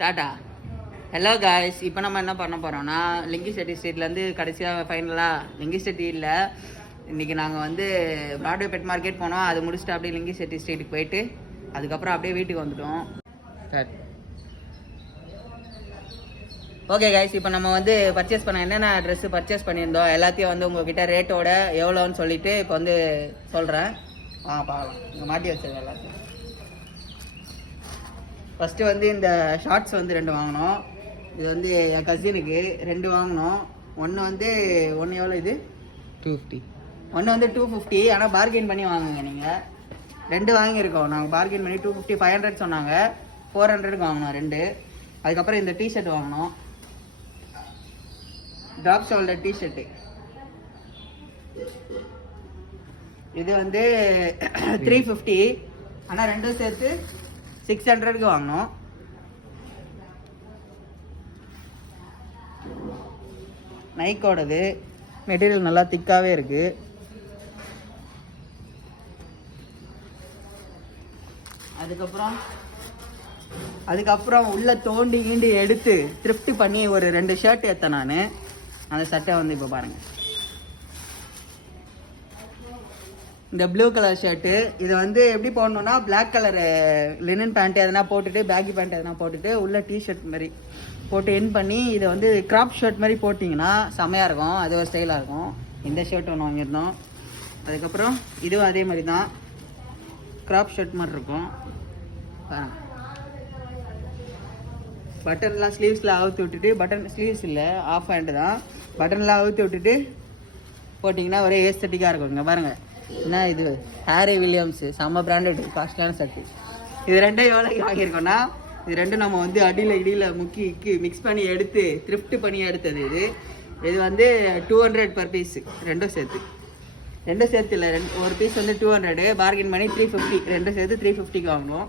Tata. Hello guys, இப்போ நம்ம என்ன பண்ண போகிறோம்னா லிங்கி செட்டி ஸ்ட்ரீட்லேருந்து கடைசியாக ஃபைனலாக லிங்கி செட்டி இல்லை, இன்றைக்கி நாங்கள் வந்து பிராட்வே பெட் மார்க்கெட் போனோம். அது முடிச்சுட்டு அப்படியே லிங்கி செட்டி ஸ்ட்ரீட்டுக்கு போயிட்டு அதுக்கப்புறம் அப்படியே வீட்டுக்கு வந்துட்டோம். ஓகே காய்ஸ், இப்போ நம்ம வந்து பர்ச்சேஸ் பண்ண என்னென்ன ட்ரெஸ்ஸு பர்ச்சேஸ் பண்ணியிருந்தோம் எல்லாத்தையும் வந்து உங்கள்கிட்ட ரேட்டோட எவ்வளோன்னு சொல்லிவிட்டு இப்போ வந்து சொல்கிறேன். பார்க்கலாம். இங்கே மாட்டி வச்சிருக்கேன் எல்லாத்தையும். ஃபஸ்ட்டு வந்து இந்த ஷார்ட்ஸ் வந்து 2 வாங்கினோம். இது வந்து என் கசினுக்கு 2 வாங்கினோம். ஒன்று எவ்வளோ, இது 250. ஒன்று வந்து 250. ஆனால் பார்கெயின் பண்ணி வாங்குங்க. நீங்கள் 2 வாங்கியிருக்கோம். நாங்கள் பார்கெயின் பண்ணி 250 500 சொன்னாங்க. 400க்கு வாங்கினோம் 2. அதுக்கப்புறம் இந்த டிஷர்ட் வாங்கினோம், ட்ராப் ஷோல்டர் டிஷர்ட்டு. இது வந்து 350. ஆனால் 2 சேர்த்து 600க்கு வாங்கினோம். நைக்கோடது மெட்டீரியல் நல்லா திக்காகவே இருக்குது. அதுக்கப்புறம் உள்ள தோண்டி கீண்டி எடுத்து திருப்தி பண்ணி ஒரு 2 ஷர்ட் எடுத்தேன் நான். அந்த சட்டை வந்து இப்போ பாருங்கள், இந்த ப்ளூ கலர் ஷர்ட்டு. இது வந்து எப்படி போடணுன்னா பிளாக் கலரு லினன் பேண்ட் எதனா போட்டுட்டு, பேக்கி பேண்ட் எதனா போட்டுட்டு உள்ள டிஷர்ட் மாதிரி போட்டு என் பண்ணி இதை வந்து கிராப் ஷர்ட் மாதிரி போட்டிங்கன்னா செமையாக இருக்கும். அது ஒரு ஸ்டைலாக இருக்கும். இந்த ஷர்ட் ஒன்று வாங்கியிருந்தோம். அதுக்கப்புறம் இதுவும் அதே மாதிரி தான், கிராப் ஷர்ட் மாதிரி இருக்கும். பட்டன்லாம் ஸ்லீவ்ஸில் அவுத்து விட்டுட்டு, பட்டன் ஸ்லீவ்ஸ் இல்லை, ஆஃப் ஹேண்டு தான், பட்டன்லாம் அவுத்து விட்டுட்டு போட்டிங்கன்னா ஒரே ஏஸ்தட்டிக்காக இருக்கும். இங்கே பாருங்கள், என்ன இது ஹாரி வில்லியம்ஸு, செம்ம பிராண்டட் காஸ்ட்லியான ஷர்ட்டு. இது 2 எவ்வளோக்கு வாங்கியிருக்கோன்னா, இது 2 நம்ம வந்து இடியில் முக்கி மிக்ஸ் பண்ணி எடுத்து த்ரிஃப்ட் பண்ணி எடுத்தது. இது வந்து 200 பர் பீஸு. 2 சேர்த்து இல்லை, ஒரு பீஸ் வந்து 200, பார்கெயின் பண்ணி 350, 2 சேர்த்து 350க்கு வாங்குவோம்.